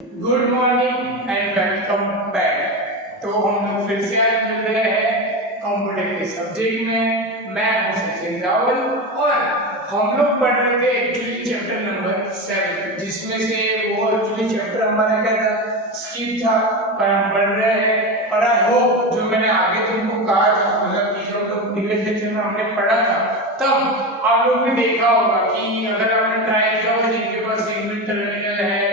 Good morning and welcome back. तो हम लोग फिर से आज मिल रहे हैं कंप्यूटर के सब्जेक्ट में। मैं हूं सचिन रावल और हम लोग पढ़ रहे थे एक्चुअली चैप्टर नंबर 7, जिसमें से वो एक्चुअली चैप्टर हमारा क्या था, स्किप था, पर हम पढ़ रहे हैं। और आई होप जो मैंने आगे तुमको कहा था, मतलब कि जो हम लोग प्रीवियस लेक्चर में हमने पढ़ा था, तब आप लोगों ने देखा होगा कि अगर आपने ट्राई किया होगा, जिनके पास सिग्नल टर्मिनल है,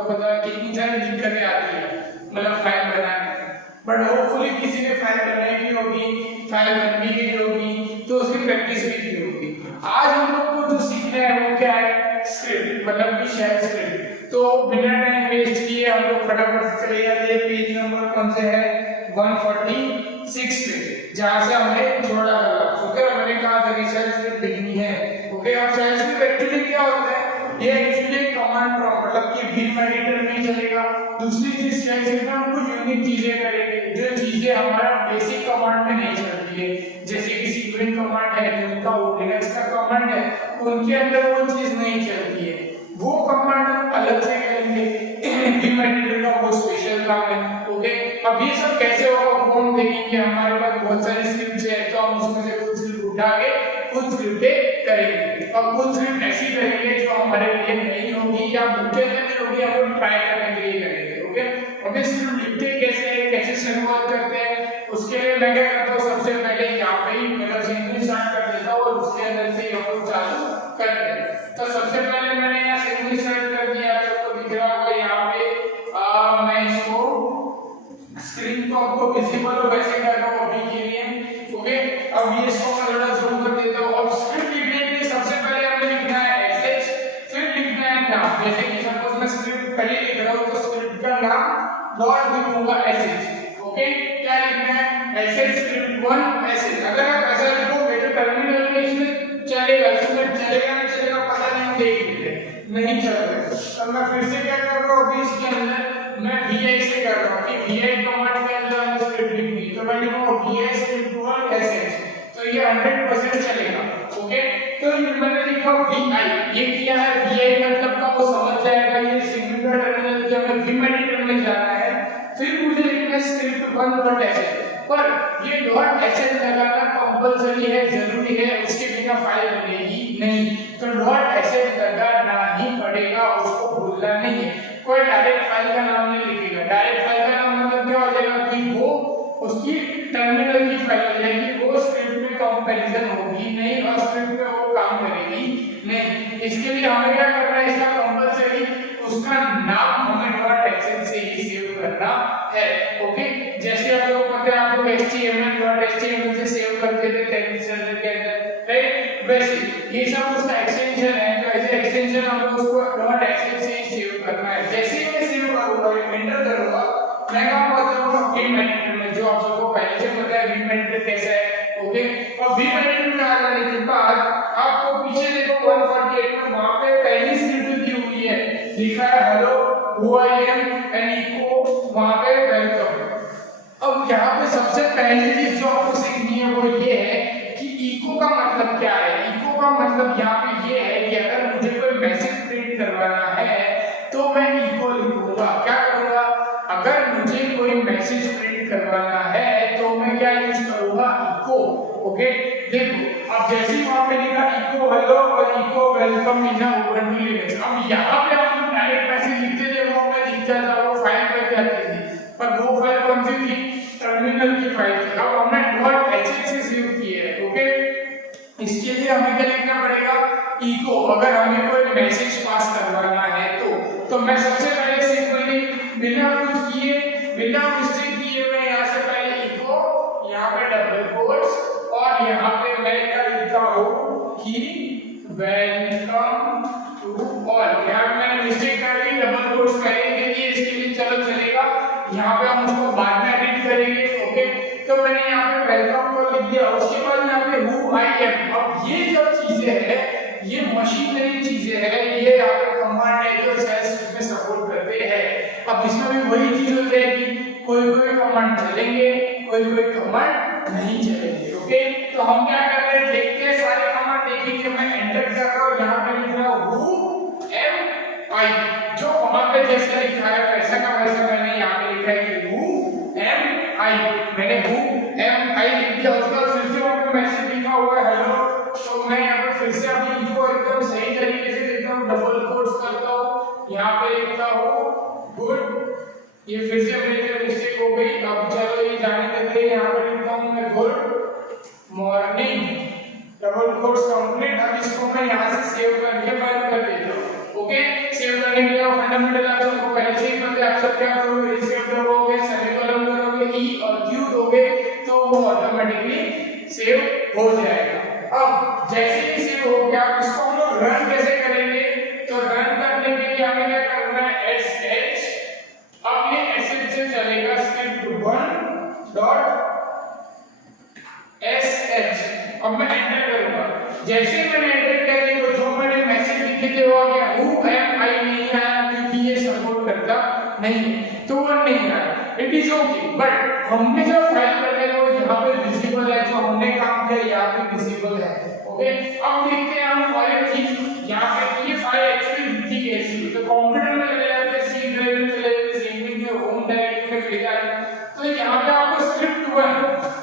पता कितनी सारी दिक्कतें आती है मतलब फाइल बनाने में, बट होपफुली किसी ने फाइल बनाई भी होगी, फाइल बन भी गई होगी, तो उसकी प्रैक्टिस भी की होगी। आज हम लोग को जो सीखना है वो क्या है, स्क्रिप्ट, मतलब कि शेल स्क्रिप्ट। तो बिना टाइम वेस्ट किए हम लोग फटाफट से चले जाते हैं। पेज नंबर कौन से है, 146 पे, जहां से हमने छोड़ा था। ओके, मैंने कहा था कि शेल स्क्रिप्ट लिखनी है। ओके, अब शेल स्क्रिप्ट एक्चुअली क्या होता है, ये एक्चुअली कमांड प्रॉम्प्ट, मतलब कि विम एडिटर में चलेगा। दूसरी चीज शेल स्क्रिप्ट में हम कुछ यूनिक चीजें करेंगे, जो चीजें हमारा बेसिक कमांड में नहीं चलती है, जैसे कि सीक्वेंस कमांड है, जो उनका लिनक्स का कमांड है, उनके अंदर वो चीज नहीं चलती है, वो कमांड हम अलग से करेंगे। विम एडिटर का वो स्पेशल काम है। ओके, अब ये सब कैसे होगा वो हम देखेंगे। हमारे पास बहुत सारी स्क्रिप्ट्स है, तो हम उसमें से कुछ स्क्रिप्ट उठा के कुछ स्क्रिप्टें करेंगे, और कुछ स्क्रिप्ट ऐसी करेंगे जो हमारे लिए नहीं होगी या मुझे नहीं होगी, हम लोग ट्राई करने के लिए करेंगे। ओके, अब ये स्क्रिप्ट लिखते कैसे शुरुआत करते हैं, उसके लिए मैं क्या करता हूँ, सबसे पहले यहाँ पे ही मतलब सिंपली स्टार्ट कर देता हूँ और उसके अंदर से हम लोग चालू करते हैं। तो सबसे पहले मैंने यहाँ सिंपली स्टार्ट कर दिया, आपको दिख रहा होगा यहाँ पे। मैं इसको स्क्रीन को आपको विजिबल हो वैसे कर रहा हूँ अभी के लिए। ओके, अब ये इसको मैं थोड़ा जूम कर देता हूँ। अब स्क्रिप्ट लिखने के लिए सबसे पहले हमें लिखना है एसएच, फिर लिखना है नाम। जैसे कि सपोज मैं स्क्रिप्ट पहले लिख रहा हूँ, तो स्क्रिप्ट का नाम डॉट लिखूंगा एसएच। ओके, क्या लिखना है, एसएच स्क्रिप्ट 1 एसएच। अगर आप ऐसा लिखोगे तो टर्मिनल में इसमें चलेगा, इसमें चलेगा नहीं चलेगा पता नहीं, देख लेते नहीं चलेगा। तो मैं फिर से क्या कर रहा हूँ, अभी इसके अंदर मैं vi से कर रहा हूँ कि vi कमांड के अंदर हमें स्क्रिप्ट लिखनी है, तो मैं लिखूंगा vi स्क्रिप्ट 1 sh, तो ये 100% चलेगा। ओके, तो ये मैंने लिखा vi, ये किया है vi मतलब का वो समझ जाएगा, ये सिंगल टर्मिनल के हमें विम एडिटर में जाना है। फिर मुझे लिखना है स्क्रिप्ट 1.sh, पर ये .sh लगाना कंपलसरी है, जरूरी है, उसके बिना फाइल बनेगी नहीं। तो .sh लगाना ही पड़ेगा, उसको भूलना नहीं है। कोई डायरेक्ट फाइल का नाम नहीं लिखेगा। डायरेक्ट फाइल का नाम मतलब क्या हो जाएगा कि वो उसकी टर्मिनल की फाइल हो जाएगी, वो स्क्रिप्ट में कंपैरिजन होगी नहीं और स्क्रिप्ट में वो काम करेगी नहीं। इसके लिए हमें क्या करना है, इसका कंपलसरी उसका नाम हमें .sh से ही सेव करना है। ओके, जैसे आप लोग पता है, आप लोग html से सेव करते थे टेक्स्ट के अंदर, राइट? वैसे ये सब उसका एक्सटेंशन है, तो ऐसे एक्सटेंशन हम लोग उसको .sh से ही सेव करना है। जैसे ही मैं सेव करूंगा, एंटर करूंगा, मैं काम करूंगा विम एडिटर में, जो आप सबको पहले से पता है विम एडिटर कैसा है। ओके, और विम एडिटर में आ जाने के बाद आपको पीछे देखो 148 में वहां पे पहली स्क्रिप्ट दी हुई है, लिखा है hello who I am and echo, वहां पे वेलकम। अब यहाँ पे सबसे पहली चीज जो आपको सीखनी है वो ये है कि इको का मतलब क्या है। इको का मतलब यहाँ पे ये है कि अगर मुझे कोई मैसेज प्रिंट करवाना है तो मैं इको लिखूंगा। क्या करूंगा, अगर मुझे कोई मैसेज प्रिंट करवाना है तो मैं क्या यूज करूंगा, इको। ओके, देखो अब जैसे ही वहां पे लिखा इको हेलो और echo welcome in Ubuntu Linux, अब यहाँ पे हम लोग डायरेक्ट मैसेज लिखते थे, वो मैं लिख जाता, वो फाइल बन जाती थी, पर वो फाइल कौन सी थी, टर्मिनल की फाइल थी। अब हमने .sh से सेव की है। ओके, इसके लिए हमें क्या लिखना पड़ेगा, इको। अगर हमें कोई मैसेज पास करवाना है तो मैं सबसे पहले सिंपली बिना कुछ किए, बिना मिस्टेक किए, मैं यहाँ से पहले इको, यहाँ पे डबल कोट्स, और यहाँ पे मैं क्या लिखता हूँ कि वेलकम टू ऑल। यहाँ पे मैंने मिस्टेक कर दी, डबल कोट्स करेंगे ये इसके लिए, चलो चलेगा। यहाँ पे हम उसको बाद में एडिट करेंगे। ओके, तो मैंने यहाँ पे वेलकम को लिख दिया, उसके बाद यहाँ पे हु आई एम। अब ये जो चीजें है, ये मशीनरी चीजें हैं, ये यहाँ पे कमांड है जो शेल स्क्रिप्ट में सपोर्ट करते हैं। अब इसमें भी वही चीज हो जाएगी, कोई कोई कमांड चलेंगे, कोई कोई कमांड नहीं चलेंगे। ओके, तो हम क्या कर रहे हैं, देखते हैं सारे कमांड देखेंगे। मैं एंटर कर रहा हूँ, यहाँ पे लिख रहा हूँ हु एम आई, जो वहां पे पे जैसा लिखा है वैसा का वैसा मैंने यहाँ पे लिखा है कि who am I, मैंने who am I लिख दिया। उसके बाद फिर से वहाँ पे मैसेज लिखा हुआ है हेलो, तो मैं यहाँ पे फिर से अभी इसको एकदम सही तरीके से लिखता हूँ, डबल कोट्स करता हूँ, यहाँ पे लिखता हूँ गुड, ये फिर से मेरे से मिस्टेक हो गई। अब चलो ये जाने देते हैं, यहाँ पे लिखता हूँ मैं good morning, double quotes complete. अब इसको मैं यहाँ से सेव करके बंद कर देता हूँ। ओके, सेव करने के लिए फंडामेंटल आप सबको पहले से ही पता है, आप सब क्या करोगे, एस्केप दबाओगे, सेमीकोलन करोगे, ई और क्यू दोगे तो वो ऑटोमेटिकली सेव हो जाएगा। अब जैसे ही सेव हो गया, इसको हम लोग रन कैसे करेंगे, तो रन करने के लिए हमें क्या करना है, sh। अब ये sh से चलेगा स्क्रिप्ट 1 डॉट sh। अब मैं एंटर करूंगा, जैसे मैंने एंटर कर दिया तो जो मैंने मैसेज लिखे थे वो आ गया, who am I नहीं आया क्योंकि ये सपोर्ट करता नहीं है, तो वो नहीं आया। इट इज ओके, बट हमने जो फाइल करने को यहाँ पे विजिबल है, जो हमने काम किया यहाँ पे विजिबल है। ओके, अब देखते हैं हम और एक चीज यहाँ पे, ये फाइल एक्चुअली दिखती कैसी है, तो कंप्यूटर में चले जाते हैं, सी ड्राइव में चले जाते हैं, सी में होम डायरेक्टरी में चले जाते हैं, तो यहाँ पे आपको स्क्रिप्ट 1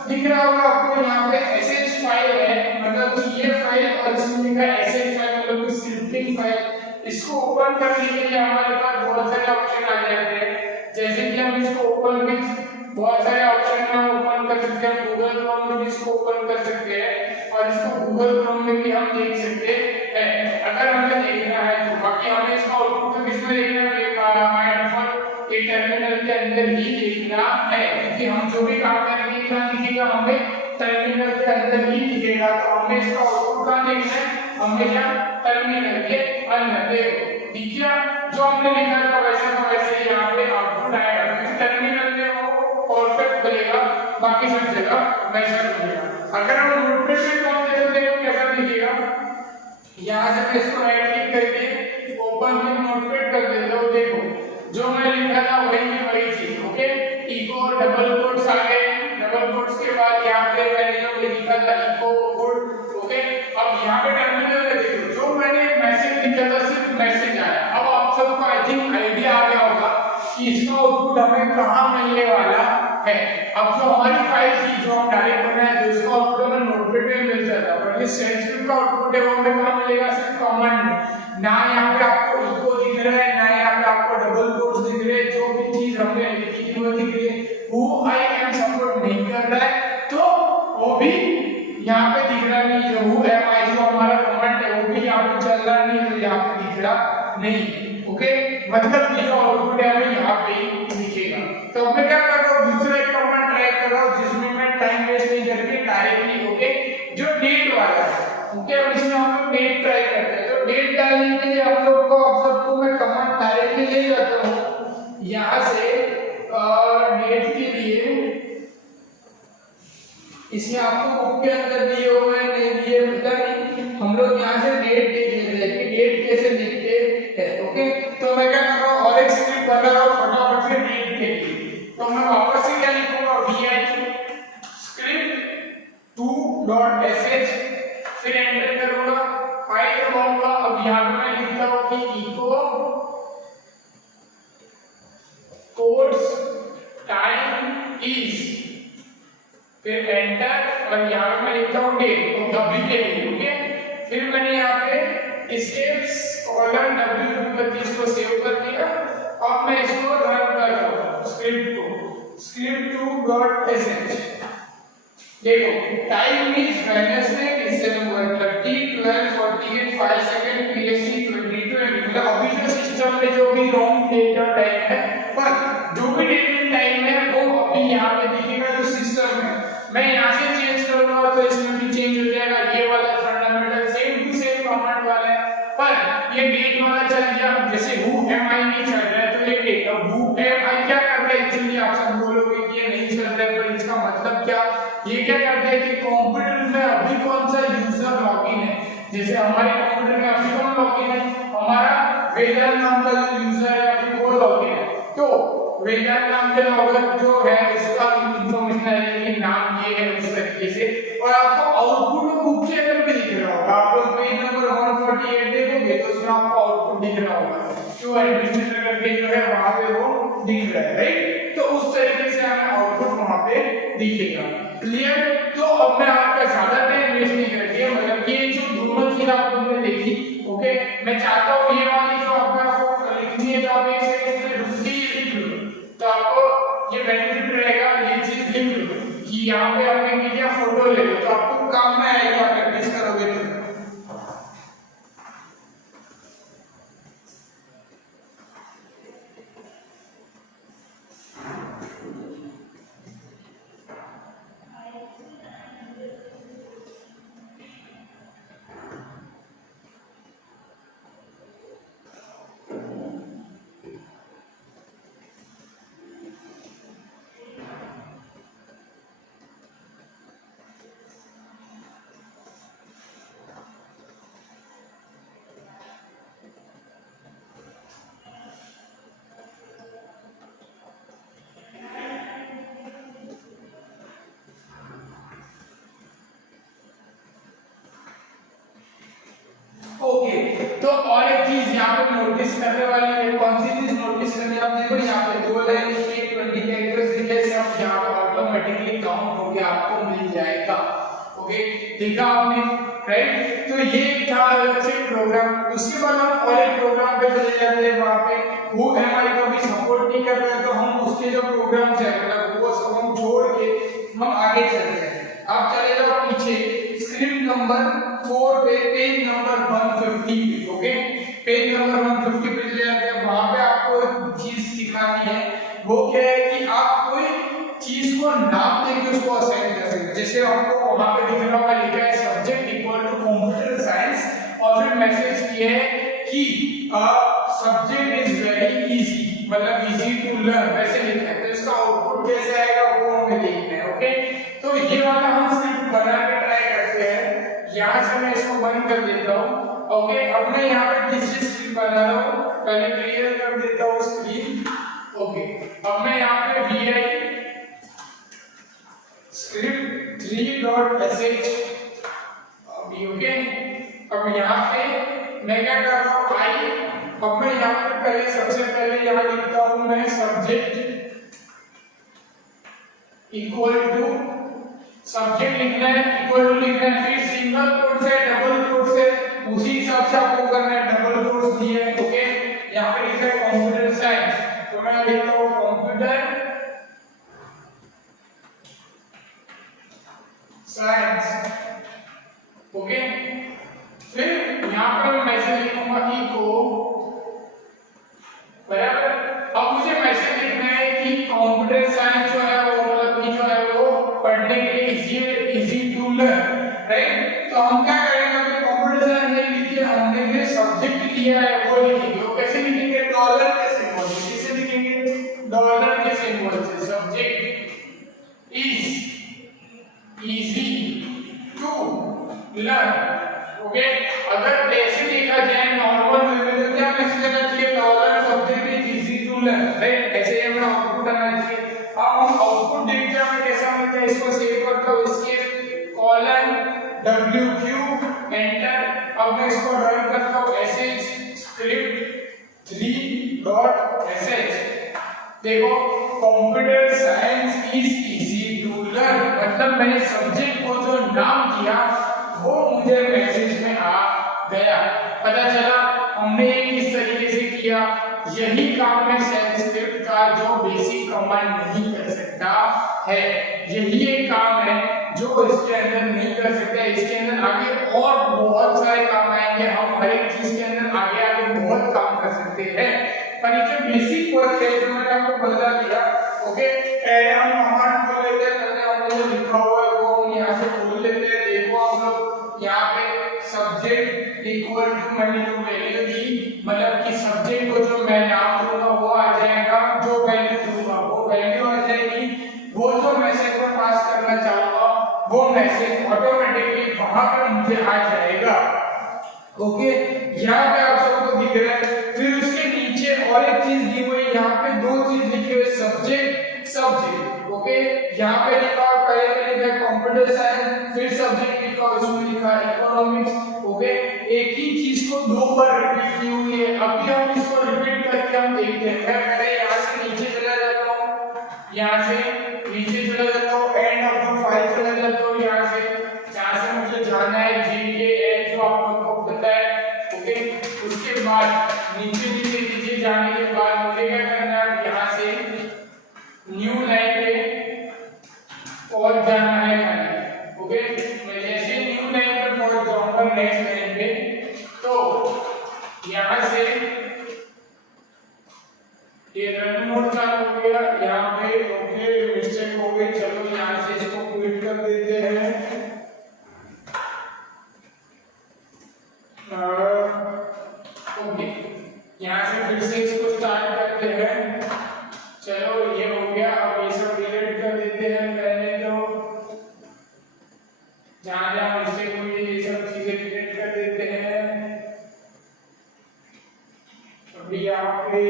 दिख रहा होगा, आपको यहाँ पे sh फाइल है, मतलब ये फाइल और इसमें लिखा है sh फाइल, मतलब स्क्रिप्टिंग फाइल। इसको ओपन करने के लिए हमारे पास बहुत सारे ऑप्शन आ जाते हैं, जैसे कि हम इसको ओपन विद बहुत सारे ऑप्शन में ओपन कर सकते हैं, गूगल क्रोम में भी इसको ओपन कर सकते हैं और इसको गूगल क्रोम में भी हम देख सकते हैं अगर हमें देखना है तो। बाकी हमें इसका आउटपुट तो किसमें देखना है, बाय डिफॉल्ट ये टर्मिनल के अंदर ही देखना है, क्योंकि हम जो भी काम करेंगे क्या दिखेगा, हमें टर्मिनल के अंदर ही दिखेगा। तो हमें इसका आउटपुट कहां देखना है, हमें क्या टर्मिनल के अंदर। देखो दिख गया, जो हमने लिखा था वैसे का वैसे यहाँ पे आउटपुट आएगा, क्योंकि टर्मिनल में वो परफेक्ट बनेगा, बाकी सब जगह वैसा बनेगा। अगर हम नोटपैड में कौन से देखो कैसा दिखेगा, यहाँ से मैं इसको राइट क्लिक करके ओपन विद नोटपैड कर देता हूँ। देखो जो मैं लिखा था वही चीज। ओके, इको और डबल कोट्स आ गए, डबल कोट्स के बाद यहाँ पे मैंने जो लिखा था इको गुड। ओके, अब यहाँ पे टर्मिनल में देखो जो मैंने मैसेज लिखा था सिर्फ मैसेज आया। अब आप सबको आई थिंक आइडिया आ गया होगा कि इसका आउटपुट हमें कहाँ मिलने वाला है। अब जो हमारी फाइल थी जो हम डायरेक्ट बनाए थे उसका आउटपुट हमें नोटपैड में मिल जाता, पर ये सेंसिटिव का आउटपुट है वो हमें कहाँ मिलेगा, सिर्फ कमांड में। ना यहाँ पे आपको इको दिख रहा है, ना यहाँ पे आपको डबल कोट्स दिख रहे हैं, जो भी चीज हमने लिखी थी वो दिख रही है। who I am सपोर्ट नहीं कर रहा है तो वो भी यहाँ पे दिख रहा नहीं, जो who am I जो हमारा कमांड है वो भी यहाँ पे चल रहा नहीं, तो यहाँ पे दिख रहा नहीं। ओके, मतलब ये जो आउटपुट है हमें यहाँ पे ही दिखेगा। तो अब मैं क्या कर रहा हूँ, दूसरा एक कमांड ट्राई कर रहा हूँ जिसमें मैं टाइम वेस्ट नहीं करके डायरेक्टली ओके जो डेट वाला है। ओके, अब इसमें हम लोग डेट ट्राई करते हैं, तो डेट डालने के लिए हम लोग को आप सबको मैं कमांड डायरेक्टली ले जाता हूँ यहाँ से डेट के लिए। इसमें आपको बुक के अंदर दिए हुए हैं नहीं दिए पता नहीं, हम लोग यहाँ से डेट देख लेते हैं कि डेट कैसे लिखते हैं। ओके, तो मैं क्या कर रहा हूँ और एक स्क्रिप्ट बना रहा हूँ फटाफट से डेट के लिए। तो मैं वापस से क्या लिखूंगा, vi script 2.sh, फिर एंटर करूंगा, फाइल दबाऊंगा। अब यहाँ पे मैं लिखता हूँ कि इको कोड्स टाइम इज, फिर एंटर और यहाँ पे मैं लिखता हूँ डेट, तो अभी के लिए। ओके, फिर मैंने यहाँ पे स्केप्स कॉलन w32 को सेव कर दिया। अब मैं इसको रन कर रहा हूँ स्क्रिप्ट को, script 2.sh। देखो time is Wednesday December 30 12:48 5 second PST 22, मतलब अभी जो सिस्टम में जो भी रॉन्ग डेट और टाइम है, पर जो भी डेट एंड टाइम है वो अभी यहाँ पे दिखेगा जो सिस्टम है। मैं यहाँ से चेंज करूंगा तो इसमें भी चेंज हो जाएगा, ये वाला fundamental same to same command वाला है, पर ये डेट वाला चल गया। जैसे who am I नहीं चल रहा है तो ये डेट, अब who am I क्या कर रहा है एक्चुअली आप सब बोलोगे कि ये नहीं चल रहा है, पर इसका मतलब क्या, ये क्या करते हैं कि कंप्यूटर में अभी कौन सा यूजर लॉगिन है, जैसे हमारे कंप्यूटर में अभी कौन लॉगिन है, हमारा वेदांत नाम का जो यूजर है अभी वो लॉगिन है। तो वेदांत नाम के लॉगर जो है उसका इंफॉर्मेशन है कि नाम ये है उस तरीके से, और आपको आउटपुट में बुक के अंदर भी दिख रहा होगा। आप लोग पेज नंबर 148 देखोगे तो उसमें आपको आउटपुट दिख रहा होगा कि वो इसको एडमिनिस्ट्रेटर करके जो है वहां पे वो दिख रहा है, राइट। तो उस तरीके से हमें आउटपुट वहां पे दिखेगा। क्लियर। तो अब मैं आपका ज्यादा टाइम वेस्ट नहीं करेंगे, मतलब ये जो दोनों चीज आप लोगों ने देखी, ओके, मैं चाहता हूं ये वाली जो आपको लिखनी है, तो आप इसे रुक के लिख लो, तो आपको ये बेनिफिट रहेगा, ये चीज लिख लो कि यहाँ पे हमने क्या फोटो ले लो, तो आपको काम में आएगा, प्रैक्टिस करोगे तो। ओके, तो और एक चीज यहाँ पे नोटिस करने वाली है, कौन सी चीज नोटिस करनी है, आप देखो यहाँ पे दो लाइन के 20 कैरेक्टर्स दिखे, सब यहाँ पे ऑटोमेटिकली काउंट होके आपको मिल जाएगा। ओके, देखा आपने, राइट। तो ये था एक प्रोग्राम। उसके बाद हम और एक प्रोग्राम पे चले जाते हैं, वहां पे वो एमआई को भी सपोर्ट नहीं कर रहा है, तो हम उसके जो प्रोग्राम्स है मतलब वो सब हम छोड़ के हम आगे चलते हैं। आप चले जाओ पीछे स्क्रिप्ट नंबर 4 पे, पेज नंबर 150 पे, ओके, पेज नंबर 150 पे चले जाते हैं। वहां पे आपको एक चीज सिखानी है, वो क्या है कि आप कोई चीज को नाम देके उसको असाइन कर सकते हैं। जैसे आपको वहां पे दिख रहा होगा, लिखा है subject equal to computer science, और फिर मैसेज किया है कि सब्जेक्ट इज वेरी इजी, मतलब इजी टू लर्न, वैसे लिखा है। तो इसका आउटपुट कैसे आएगा वो हमें देखना है, ओके। तो ये वाला हम स्क्रिप्ट बना के ट्राई करते हैं। यहाँ से मैं इसको बंद कर देता हूँ, ओके। अब मैं यहाँ पे तीसरी स्क्रिप्ट बना रहा हूँ, पहले क्लियर कर देता हूँ स्क्रीन, ओके। अब मैं यहाँ पे vi स्क्रिप्ट 3.sh अभी, ओके। अब यहाँ पे मैं क्या कर रहा हूँ, आई, अब मैं यहाँ पे पहले सबसे पहले यहाँ लिखता हूँ मैं सब्जेक्ट इक्वल टू, सब्जेक्ट लिखना है, इक्वल टू लिखना है, फिर सिंगल कोट से डबल कोट से उसी हिसाब से आपको करना है, डबल कोट्स दिए हैं, ओके। यहाँ पे लिखा है कंप्यूटर साइंस, तो मैं लिखता हूँ कंप्यूटर साइंस, ओके। फिर यहाँ पर मैं मैसेज लिखूंगा इको, बराबर। अब मुझे मैसेज लिखना है कि कंप्यूटर साइंस जो है वो मतलब कि जो है वो पढ़ने के लिए इजी टू लर्न, राइट। तो हम क्या करेंगे, अभी कंप्यूटर साइंस नहीं लिखे, हमने जो सब्जेक्ट लिया है वो लिखेंगे। वो कैसे लिखेंगे, डॉलर के सिंबल से। कैसे लिखेंगे, डॉलर के सिंबल से। Subject is easy to learn, okay. अगर ऐसे लिखा जाए नॉर्मल वे में तो क्या मैसेज आना चाहिए, dollar subject is easy to learn, right. ऐसे ही हमें आउटपुट आना चाहिए। अब हम आउटपुट देखते हैं हमें कैसा मिलता है, इसको सेव करता हूं, इसके कॉलन wq एंटर। अब मैं इसको रन करता हूं, sh स्क्रिप्ट 3.sh, देखो computer science is easy to learn, मतलब मैंने सब्जेक्ट को जो नाम दिया वो मुझे मैसेज में आ गया। पता चला हमने किस तरीके से किया। यही काम है शेल स्क्रिप्ट का, जो बेसिक कमांड नहीं कर सकता है। यही एक काम है जो इसके अंदर नहीं कर सकता। इसके अंदर आगे और बहुत सारे काम आएंगे, हम हर एक चीज के अंदर आगे आगे बहुत काम कर सकते हैं, पर ये जो बेसिक वर्क है जो मैंने आपको बता दिया, ओके। पहले हम कमांड खोल लेते हैं, पहले हमने जो लिखा हुआ है वो हम यहाँ से खोल लेते हैं। देखो हम लोग यहाँ पे सब्जेक्ट इक्वल टू मैंने जो वैल्यू दी, मतलब कि सब्जेक्ट को जो मैं नाम दूंगा वो आ जाएगा, जो वैल्यू दूंगा वो वैल्यू आ जाएगी, वो जो मैसेज को पास करना चाहूंगा वो मैसेज ऑटोमेटिकली वहां पर मुझे आ जाएगा, ओके। यहाँ पे आप सबको दिख रहा है। फिर उसके नीचे और एक चीज दी हुई, यहाँ पे दो चीज लिखी हुई, सब्जेक्ट सब्जेक्ट, ओके। यहाँ पे लिखा और पहले में लिखा कंप्यूटर साइंस, फिर सब्जेक्ट लिखा और इसमें लिखा इकोनॉमिक्स, ओके। एक ही चीज को दो बार रिपीट की हुई है। अभी हम इसको रिपीट यहाँ से नीचे चला जाता हूँ, एंड ऑफ द फाइल चला जाता हूँ यहाँ से, जहाँ से मुझे जाना है GKL जो आप लोगों को पता है। ओके, उसके बाद नीचे नीचे नीचे जाने के बाद मुझे क्या करना है, यहाँ से न्यू लाइन पे पहुंच जाना है खाली। ओके, मैं जैसे न्यू लाइन पे पहुंच जाऊंगा नेक्स्ट लाइन पे, तो यहाँ से ये रन मोड चालू हो गया यहाँ पे। ओके, मिस्टेक हो गई, चलो यहाँ से इसको क्विट कर देते हैं। ओके, यहाँ से फिर से इसको स्टार्ट करते हैं। चलो ये हो गया, अब ये सब डिलीट कर देते हैं पहले तो, जहाँ जहाँ मिस्टेक हुई ये सब चीजें डिलीट कर देते हैं। अभी यहाँ पे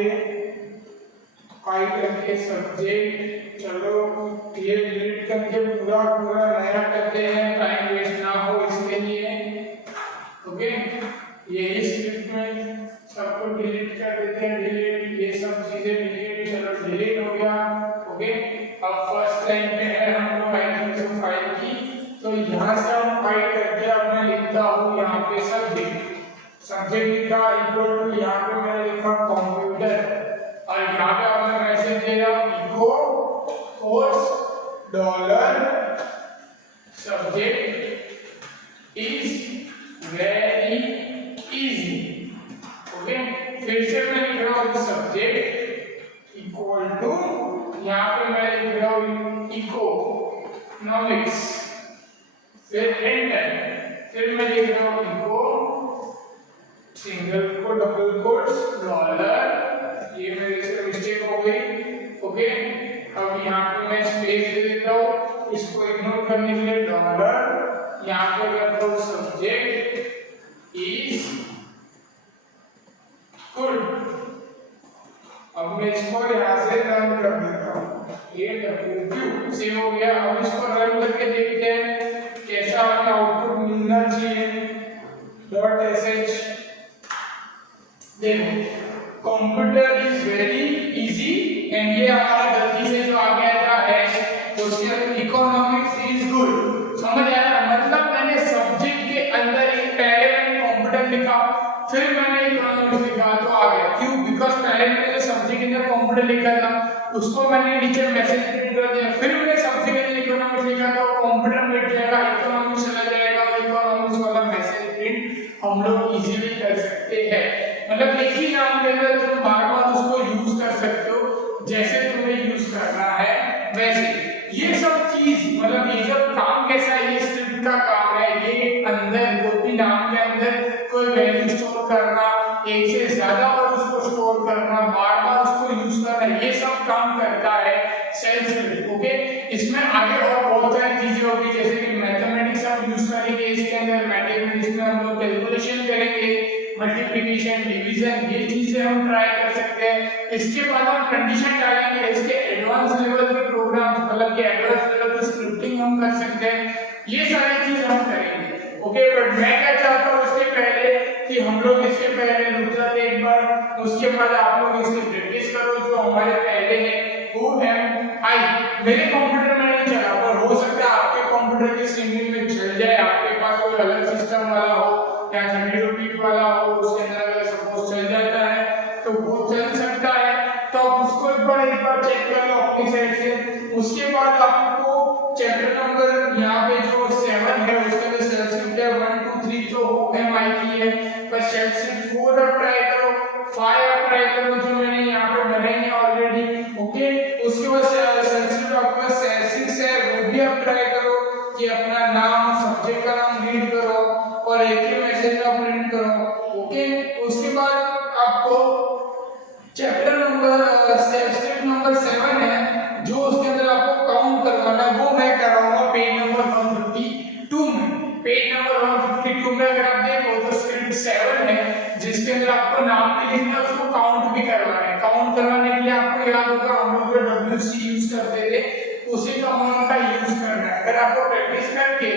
फाइल करके सब्जेक्ट, चलो ये डिलीट करके पूरा पूरा नया करते हैं, टाइम वेस्ट ना हो इसके लिए। ओके, यही स्क्रिप्ट में सबको डिलीट कर देते हैं, डिलीट ये सब चीजें डिलीट, चलो डिलीट हो गया। ओके, अब फर्स्ट लाइन पे है हम लोग आइटम फाइल की, तो यहाँ से हम फाइल करके अब मैं लिखता हूँ यहाँ पे सब्जेक्ट लिखा इक्वल टू, यहाँ पे मैंने लिखा कंप्यूटर, और यहाँ पे अब मैं मैसेज दे रहा हूँ echo quotes dollar subject is very easy. Okay, फिर से मैं लिख रहा हूँ सब्जेक्ट इक्वल टू, यहाँ पे मैं लिख रहा हूँ इकोनॉमिक्स, फिर एंटर, फिर मैं लिख रहा हूँ इको सिंगल को डबल कोट्स डॉलर, ये मेरे से मिस्टेक हो गई। ओके, अब यहाँ पे मैं स्पेस दे देता हूँ, इसको इग्नोर करने के लिए डॉलर, यहाँ पे रखता हूँ सब्जेक्ट इज गुड। अब मैं इसको यहाँ से रन कर देता हूँ, ये W सेव हो गया। अब इसको रन करके देखते हैं कैसा हमें आउटपुट मिलना चाहिए। .sh देखो, computer is very easy, and ये हमारा गलती से जो आ गया था हैश, तो उसके अंदर इकोनॉमिक्स इज गुड, समझ आया? मतलब मैंने सब्जेक्ट के अंदर ही पहले मैंने कंप्यूटर लिखा, फिर मैंने इकोनॉमिक्स लिखा, तो आ गया। क्यों? बिकॉज पहले मैंने जो सब्जेक्ट के अंदर कंप्यूटर लिखा था उसको मैंने नीचे मैसेज प्रिंट कर दिया, फिर मैंने सब्जेक्ट के अंदर इकोनॉमिक्स लिखा तो कंप्यूटर में जाएगा, इकोनॉमिक्स चला जाएगा, इकोनॉमिक्स वाला मैसेज प्रिंट हम लोग इजीली कर सकते हैं। मतलब एक ही नाम के अंदर तुम बार बार उसको यूज कर सकते हो, जैसे तुम्हें यूज करना है वैसे। ये सब चीज मतलब ये सब काम कैसा है, ये स्क्रिप्ट का काम है। ये अंदर कोई भी नाम के अंदर कोई वैल्यू स्टोर करना, एक से ज्यादा बार उसको स्टोर करना, बार बार उसको यूज करना, ये सब काम करता है सेल स्क्रिप्ट। ओके, इसमें आगे और बहुत सारी चीजें होगी, जैसे कि मैथमेटिक्स हम यूज करेंगे इसके अंदर, मैथमेटिक्स में हम लोग कैलकुलेशन करेंगे, मल्टीप्लिकेशन डिवीजन, ये चीजें हम ट्राई कर सकते हैं। इसके बाद हम कंडीशन डालेंगे, इसके एडवांस लेवल के प्रोग्राम्स मतलब कि एडवांस लेवल की स्क्रिप्टिंग हम कर सकते हैं, ये सारी चीज हम करेंगे। ओके, बट मैं क्या चाहता हूँ इसके पहले कि हम लोग इसके पहले रुक जाते एक बार, उसके बाद आप लोग इसकी प्रैक्टिस करो जो हमारे पहले है OMI। मेरे कंप्यूटर में नहीं चला, पर हो सकता है आपके कंप्यूटर की स्क्रीन में चल जाए, आपके पास कोई अलग सिस्टम वाला हो या 32 बिट वाला हो, उसके अंदर अगर सपोज चल जाता है तो वो चल सकता है, तो आप उसको एक बार चेक कर लो अपनी साइड से। उसके बाद आपको चैप्टर नंबर यहाँ पे जो 7 है उसके अंदर सेल स्क्रिप्ट है 1 2 3 जो OMI की है, पर सेल स्क्रिप्ट 4 आप ट्राई करो, 5 आप ट्राई करो जो मैंने यहाँ पे बनाई है ऑलरेडी। ओके, उसके बाद सेल स्क्रिप्ट आपका सेल 6 है, वो भी आप ट्राई करो कि अपना नाम सब्जेक्ट का नाम रीड करो और एक ही मैसेज का प्रिंट करो। ओके, उसके बाद आपको चैप्टर नंबर स्क्रिप्ट नंबर 7 है जो उसके अंदर आपको काउंट करवाना, वो मैं कराऊंगा पेज नंबर 152 में। पेज नंबर 152 में अगर आप देखो तो स्क्रिप्ट 7 है जिसके अंदर आपको नाम भी लिखना है, उसको काउंट भी करवाना है। काउंट करवाने के लिए आपको याद होगा हम लोग जो WC यूज करते थे उसी कमांड का यूज करना है। अगर आपको प्रैक्टिस करके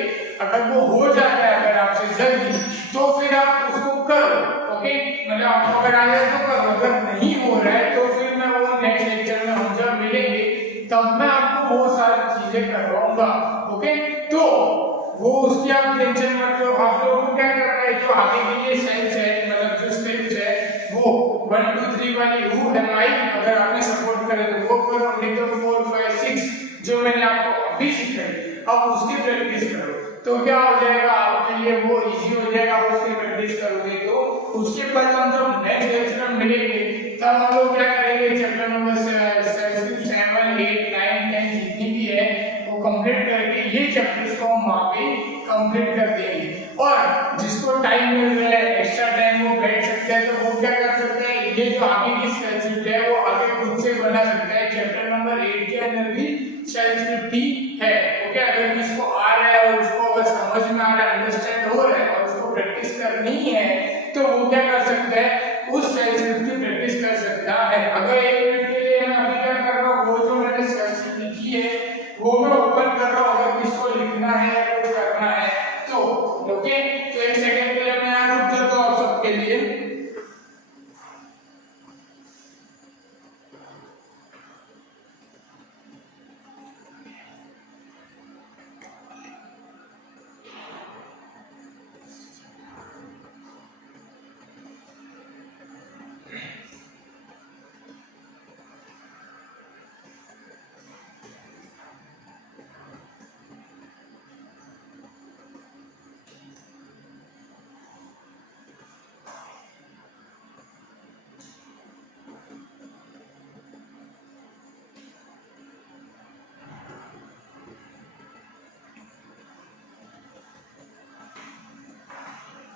अगर वो हो जाता है अगर आपसे जल्दी, तो फिर आप उसको करो। ओके, मतलब आपको अगर आ जाए तो करो, अगर नहीं हो रहा है तो फिर मैं वो नेक्स्ट लेक्चर में हम जब मिलेंगे तब मैं टेंशन मत लो, आप लोगों को क्या करना है, जो आगे की ये सेल्स है मतलब जो स्टेप्स है वो 1 2 3 वाली हु एम आई अगर आपने सपोर्ट करे तो वो करो, नहीं तो 4 5 6 जो मैंने आपको अभी सिखाई अब उसकी प्रैक्टिस करो, तो क्या हो जाएगा आपके लिए वो इजी हो जाएगा, आप उसकी प्रैक्टिस करोगे तो उसके बाद हम जब नेक्स्ट लेक्चर में मिलेंगे तब हम लोग क्या करेंगे, चैप्टर नंबर 7 8 9 10 जितनी भी है वो कंप्लीट करके ये चैप्टर्स को हम वहां पे कंप्लीट कर देंगे। और जिसको टाइम मिल रहा है एक्स्ट्रा टाइम वो बैठ सकता है, तो वो क्या कर सकता है, ये जो आगे की स्क्रिप्ट है वो आगे खुद से बना सकता है। चैप्टर नंबर 8 के अंदर भी सेल स्क्रिप्ट ही है। ओके, अगर किसको आ रहा है और उसको अगर समझ में आ रहा है, अंडरस्टैंड हो रहा है और उसको प्रैक्टिस करनी है तो वो क्या कर सकता है, उस सेल स्क्रिप्ट की प्रैक्टिस कर सकता है। अगर 1 मिनट के लिए मैं अभी क्या कर रहा हूं, वो जो मैंने सेल स्क्रिप्ट लिखी है वो मैं ओपन कर रहा हूं, अगर किसको लिखना है या कुछ करना है तो ओके। तो 1 सेकंड के लिए मैं यहां रुक जाता हूं आप सबके लिए।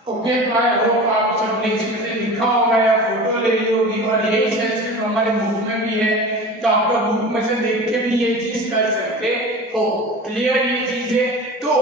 ओके, तो आई होप आप सबने इसमें से लिखा होगा या फोटो ले ली होगी और यही सेल स्क्रिप्ट हमारे बुक में भी है, तो आप लोग बुक में से देख के भी ये चीज कर सकते हो। क्लियर ये चीज है। तो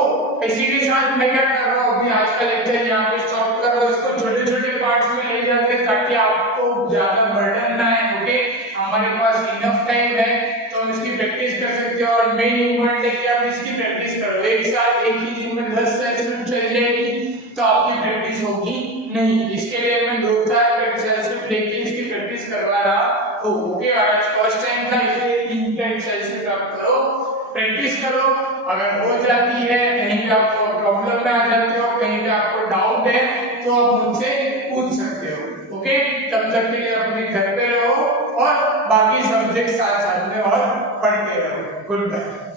इसी के साथ मैं क्या कर रहा हूँ, अभी आज का लेक्चर यहाँ पे स्टॉप कर रहा हूँ, इसको छोटे छोटे पार्ट्स में ले जाते हैं ताकि आपको ज्यादा बर्डन ना है। ओके, हमारे पास इनफ टाइम है तो हम इसकी प्रैक्टिस कर सकते हैं और मेन इम्पोर्टेंट है कि आप इसकी प्रैक्टिस करो। एक साथ एक ही दिन में 10 सेल स्क्रिप्ट चल जाएगी तो आपकी प्रैक्टिस होगी नहीं, इसके लिए मैं 2-4 सेल स्क्रिप्ट लेके इसकी प्रैक्टिस करवा रहा हूँ। ओके, आज फर्स्ट टाइम था इसलिए 3 सेल स्क्रिप्ट आप करो, प्रैक्टिस करो। अगर हो जाती है, कहीं पे आपको प्रॉब्लम में आ जाते हो, कहीं पे आपको डाउट है तो आप मुझसे पूछ सकते हो। ओके, तब तक के लिए अपने घर पे रहो और बाकी सब्जेक्ट साथ साथ में और पढ़ते रहो। Good bye.